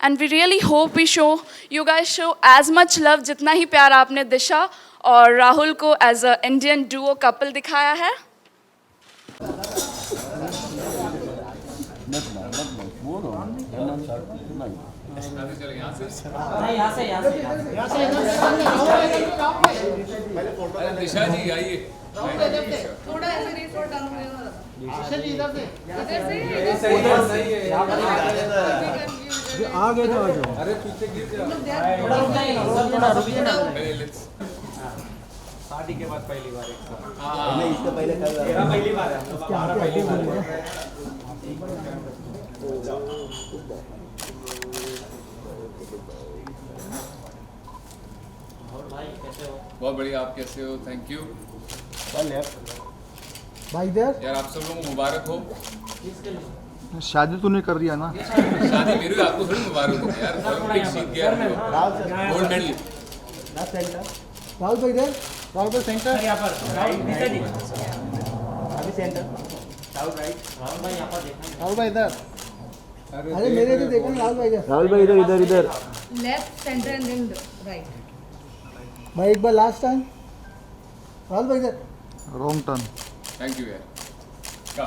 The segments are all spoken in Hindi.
and we really hope you guys show as much love जितना ही प्यार आपने दिशा और राहुल को as a Indian duo couple दिखाया है. दिशा जी आइए. थोड़ा ऐसे रिसोर्ट डाउन दिशा जी इधर से आगे तो आ जाओ. अरे पीछे गिर जा. थोड़ा रुक जाइए ना, थोड़ा रुक जाइए ना. शादी के बाद पहली बार एक साथ. नहीं, इससे पहले मेरा पहली बार है. हमारा पहली बार है. और भाई कैसे हो? बहुत बढ़िया. आप कैसे हो? थैंक यू भाई इधर. यार. आप सब लोगों को मुबारक हो. किसके लिए? शादी तूने कर दिया ना. शादी मेरी, आपको थोड़ी मुबारक हो यार. ओलंपिक जीत गया. Gold medal. राहुल भाई इधर. राहुल भाई सेंटर. यहाँ पर राहुल दिशा जी. अभी सेंटर. राहुल राइट. राहुल भाई यहाँ पर देखना. राहुल भाई इधर. अरे मेरे इधर देखो ना. राहुल भाई इधर. राहुल भाई इधर इधर इधर. Left centre and then right. भाई एक बार लास्ट टाइम. राहुल भाई इधर. Wrong turn. थैंक यू यार. का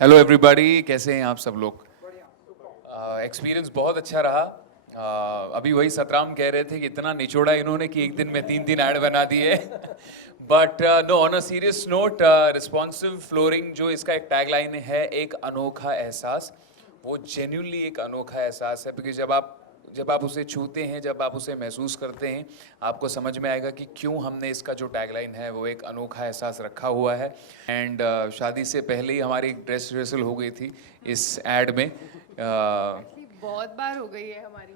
हेलो एवरीबॉडी. कैसे हैं आप सब लोग? एक्सपीरियंस बहुत अच्छा रहा. अभी वही सतराम कह रहे थे कि इतना निचोड़ा इन्होंने कि एक दिन में 3 ऐड बना दिए. But no, on a serious note, responsive flooring जो इसका एक टैगलाइन है, एक अनोखा एहसास, वो जेन्युइनली एक अनोखा एहसास है. क्योंकि जब आप उसे छूते हैं, जब आप उसे महसूस करते हैं, आपको समझ में आएगा कि क्यों हमने इसका जो टैगलाइन है वो एक अनोखा एहसास रखा हुआ है. एंड शादी से पहले ही हमारी एक ड्रेस रिहर्सल हो गई थी इस एड में. बहुत बार हो गई है हमारी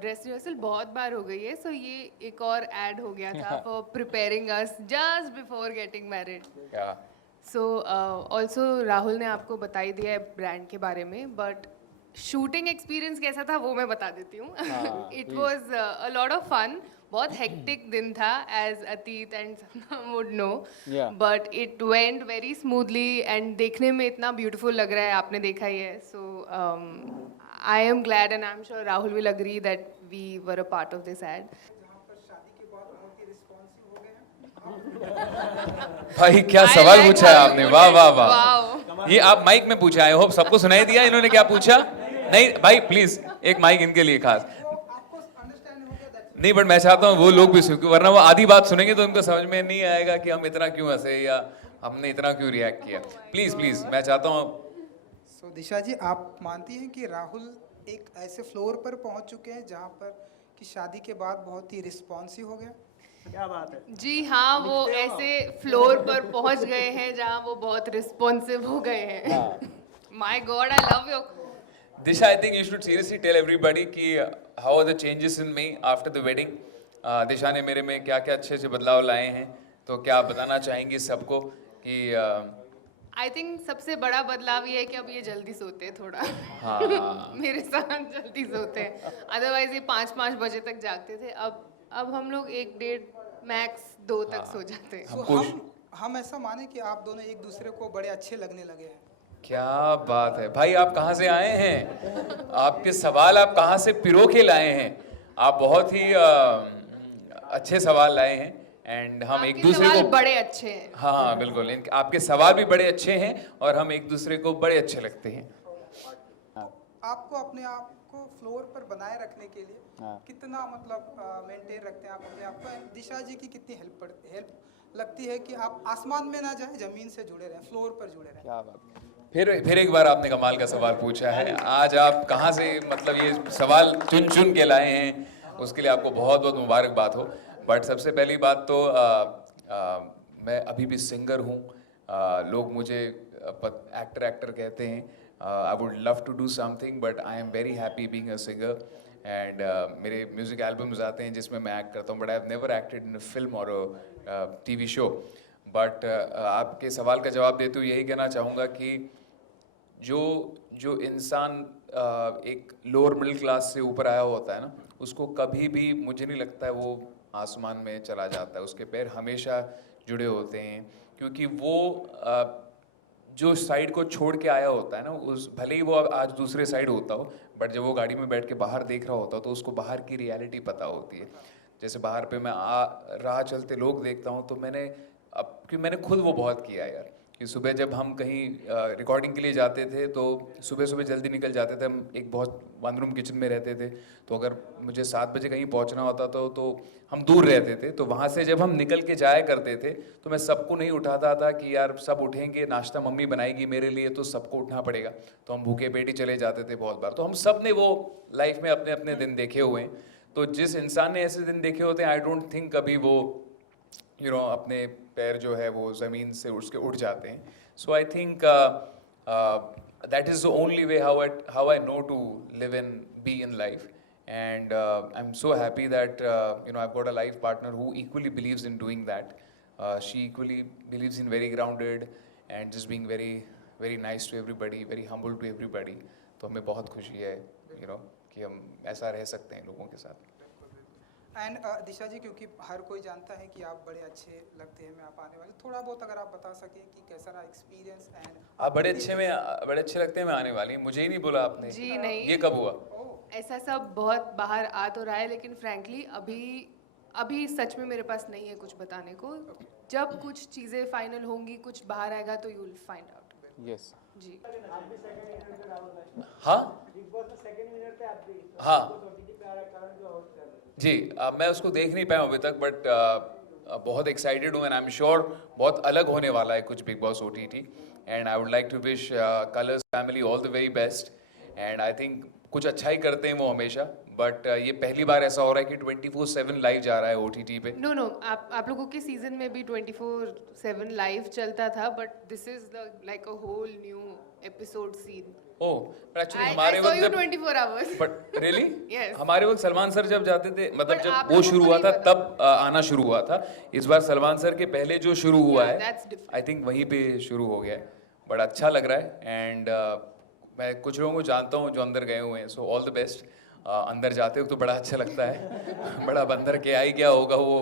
ड्रेस रिहर्सल बहुत बार हो गई है. सो ये एक और ऐड हो गया था for preparing us just before getting married. So also Rahul ने आपको बता ही दिया है ब्रांड के बारे में, बट शूटिंग एक्सपीरियंस कैसा था वो मैं बता देती हूँ. It was a lot of fun. बहुत हेक्टिक दिन था as Atit and Satnam would know, but it went very smoothly and देखने में इतना ब्यूटीफुल लग रहा है. आपने देखा ही है. So I am glad and I am sure Rahul will agree that we were a part of this ad. भाई क्या सवाल पूछा है आपने. वाह वाह वाह. ये आप माइक में पूछा. आई होप सबको सुनाई दिया इन्होंने क्या पूछा. नहीं भाई प्लीज एक माइक इनके लिए खास. नहीं, बट मैं चाहता हूँ वो लोग भी सुने, वरना वो आधी बात सुनेंगे तो उनको समझ में नहीं आएगा कि हम इतना क्यों हंसे या हमने इतना क्यों रिएक्ट किया. प्लीज प्लीज मैं चाहता हूँ. सो दिशा जी, आप मानती हैं कि राहुल एक ऐसे फ्लोर पर पहुंच चुके हैं जहां पर कि शादी के बाद बहुत ही रिस्पॉन्सिव हो गया? क्या बात है. जी हाँ, वो ऐसे फ्लोर पर पहुंच गए हैं जहाँ वो बहुत रिस्पॉन्सिव हो गए हैं. My God, I love your. Disha, I think you should seriously tell everybody कि how are the changes in me after the wedding. दिशा ने मेरे में क्या क्या अच्छे से बदलाव लाए हैं, तो क्या आप बताना चाहेंगी सबको कि आई थिंक सबसे बड़ा बदलाव ये है कि अब ये जल्दी सोते हैं थोड़ा. हाँ. मेरे साथ जल्दी सोते हैं. अदरवाइज ये 5-5 बजे तक जागते थे. अब हम लोग 1-1.5 मैक्स 2 तक सो जाते हैं. तो हम ऐसा माने कि आप दोनों एक दूसरे को बड़े अच्छे लगने लगे हैं? क्या बात है भाई. आप कहाँ से आए हैं? आपके सवाल आप कहाँ से पिरो के लाए हैं? आप बहुत ही अच्छे सवाल लाए हैं. एंड हम एक दूसरे को बड़े अच्छे हैं. हाँ बिल्कुल. आपके सवाल भी बड़े अच्छे हैं और हम एक दूसरे को बड़े अच्छे लगते हैं. आपको अपने आप को फ्लोर पर बनाए रखने के लिए कितना मतलब मेंटेन रखते हैं आप अपने आप को? दिशा जी की कितनी हेल्प लगती है कि आप आसमान में ना जाए, जमीन से जुड़े रहें, फ्लोर पर जुड़े रहें? क्या बात. फिर एक बार आपने कमाल का सवाल पूछा है. आज आप कहाँ से मतलब ये सवाल चुन के लाए हैं, उसके लिए आपको बहुत बहुत मुबारकबाद हो. बट सबसे पहली बात तो मैं अभी भी सिंगर हूँ. लोग मुझे एक्टर कहते हैं. I would love to do something but I am very happy being a singer. And मेरे म्यूज़िक एल्बम्स आते हैं जिसमें मैं एक्ट करता हूँ, but I have never acted in a film और टीवी शो. बट आपके सवाल का जवाब देते हुए यही कहना चाहूँगा कि जो इंसान एक लोअर मिडिल क्लास से ऊपर आया होता है ना, उसको कभी भी मुझे नहीं लगता है वो आसमान में चला जाता है. उसके पैर हमेशा जुड़े होते हैं, क्योंकि वो जो साइड को छोड़ के आया होता है ना, उस भले ही वो अब आज दूसरे साइड होता हो, बट जब वो गाड़ी में बैठ के बाहर देख रहा होता हो तो उसको बाहर की रियलिटी पता होती है। जैसे बाहर पे मैं राह चलते लोग देखता हूँ तो मैंने खुद वो बहुत किया यार, कि सुबह जब हम कहीं रिकॉर्डिंग के लिए जाते थे तो सुबह सुबह जल्दी निकल जाते थे। हम एक बहुत वन रूम किचन में रहते थे, तो अगर मुझे 7 बजे कहीं पहुंचना होता तो हम दूर रहते थे, तो वहाँ से जब हम निकल के जाया करते थे तो मैं सबको नहीं उठाता था कि यार सब उठेंगे, नाश्ता मम्मी बनाएगी मेरे लिए तो सबको उठना पड़ेगा, तो हम भूखे पेट ही चले जाते थे बहुत बार। तो हम सब ने वो लाइफ में अपने अपने दिन देखे हुए हैं, तो जिस इंसान ने ऐसे दिन देखे होते हैं आई डोंट थिंक कभी वो अपने पैर जो है वो ज़मीन से उसके उठ जाते हैं। So I think that is the only way how I know to live in be in life, and I'm so happy that I've got a life partner who equally believes in doing that. She equally believes in very grounded and just being very very nice to everybody, very humble to everybody. तो हमें बहुत खुशी है कि हम ऐसा रह सकते हैं लोगों के साथ। एंड दिशा जी, क्योंकि हर कोई जानता है कि आप बड़े अच्छे लगते हैं, मैं आप आने वाले थोड़ा बहुत अगर आप बता सकें कि कैसा रहा एक्सपीरियंस। एंड आप बड़े अच्छे लगते हैं मैं आने वाली, मुझे ही नहीं बोला आपने। जी नहीं, ये कब हुआ? ऐसा सब बहुत बाहर आ तो रहा है, लेकिन फ्रैंकली अभी सच में मेरे पास नहीं है कुछ बताने को। जब कुछ चीज़ें फाइनल होंगी, कुछ बाहर आएगा तो you will find out. Yes जी हाँ हाँ जी, मैं उसको देख नहीं पाया हूँ अभी तक, बट बहुत एक्साइटेड हूँ एंड आई एम श्योर बहुत अलग होने वाला है कुछ Bigg Boss OTT। And I would like to wish Colors family all the very best. And I think कुछ अच्छा ही करते हैं वो हमेशा, बट ये पहली बार ऐसा हो रहा है कि 24/7 लाइव जा रहा है OTT पे। नो आप लोगों के सीजन में भी 24/7 लाइव चलता था, but this is like a whole new episode scene. Oh, पर एक्चुअली I हमारे saw वक्त you जब 24 hours. But really Yes. हमारे वक्त सलमान सर जब जाते थे, मतलब But जब आप वो लोगों शुरू को हुआ नहीं था पता। तब आना शुरू हुआ था। इस बार सलमान सर के पहले जो शुरू हुआ Yeah, that's है different. आई थिंक वहीं पे शुरू हो गया है, बड़ा अच्छा लग रहा है। एंड मैं कुछ लोगों को जानता हूँ जो अंदर गए हुए हैं, सो ऑल द बेस्ट। अंदर जाते हो तो बड़ा अच्छा लगता है बड़ा बंदर के आई क्या होगा वो,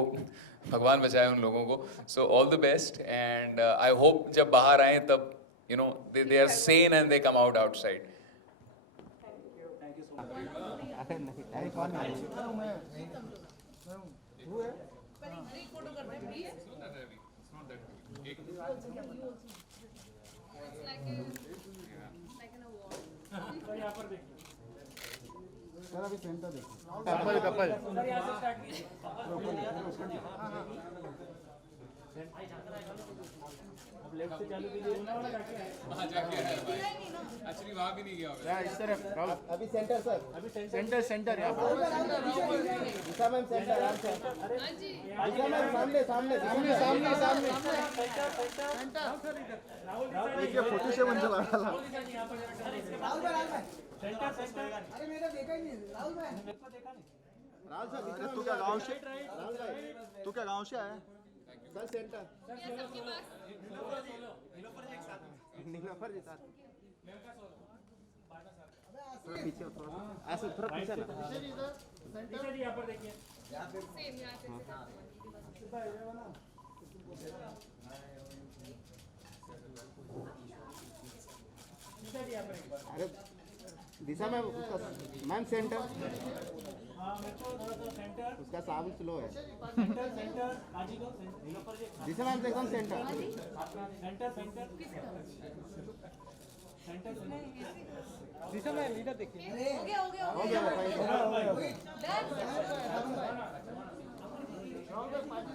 भगवान बचाए उन लोगों को। So all the best and I hope जब बाहर आए तब they are sane and they come out outside. Sir अभी सेंटर देखो, कपल लेफ्ट से चालू कीजिए। वहाँ जाके आया भाई, एक्चुअली वहाँ भी नहीं गया होगा। इस तरफ अभी सेंटर सर, अभी सेंटर यहाँ पर दिशा मैम, सेंटर दिशा मैम, सामने सामने सामने सामने सामने देखिए 47 चला रहा। अरे मेरा देखा ही नहीं राहुल भाई। राहुल सर, तू क्या गांव से, राहुल भाई तू क्या गांव से आया सर? सेंटर नीलोफर जी साथ पीछे थोड़ा ऐसे थोड़ा पीछे ना। जी यहाँ पर देखिए। अरे दिशा मैम, उसका मैम सेंटर, हाँ मेरे को थोड़ा सा सेंटर उसका साउंड स्लो है। सेंटर आजी को नीलोफर जी दिशा मैम एकदम सेंटर, सेंटर दिशा मैम इधर देखिए। हो गया हो गया भाई,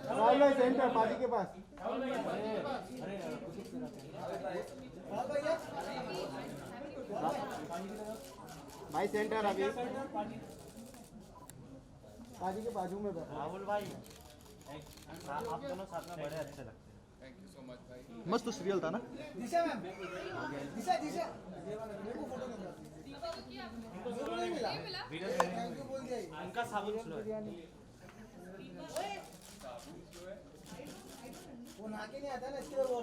राहुल भाई सेंटर पाजी के पास। भाई सेंटर अभी पाजी के बाजू में बैठा। राहुल भाई आप दोनों साथ में बड़े अच्छे लगते हैं। थैंक यू सो मच भाई। मस्त सीरियल था ना। दिशा मैम, दिशा दिशा मेरे को फोटो मिला, थैंक यू बोल दिया। उनका साबुन स्लो है। वो नहा के नहीं आता ना, इसके लिए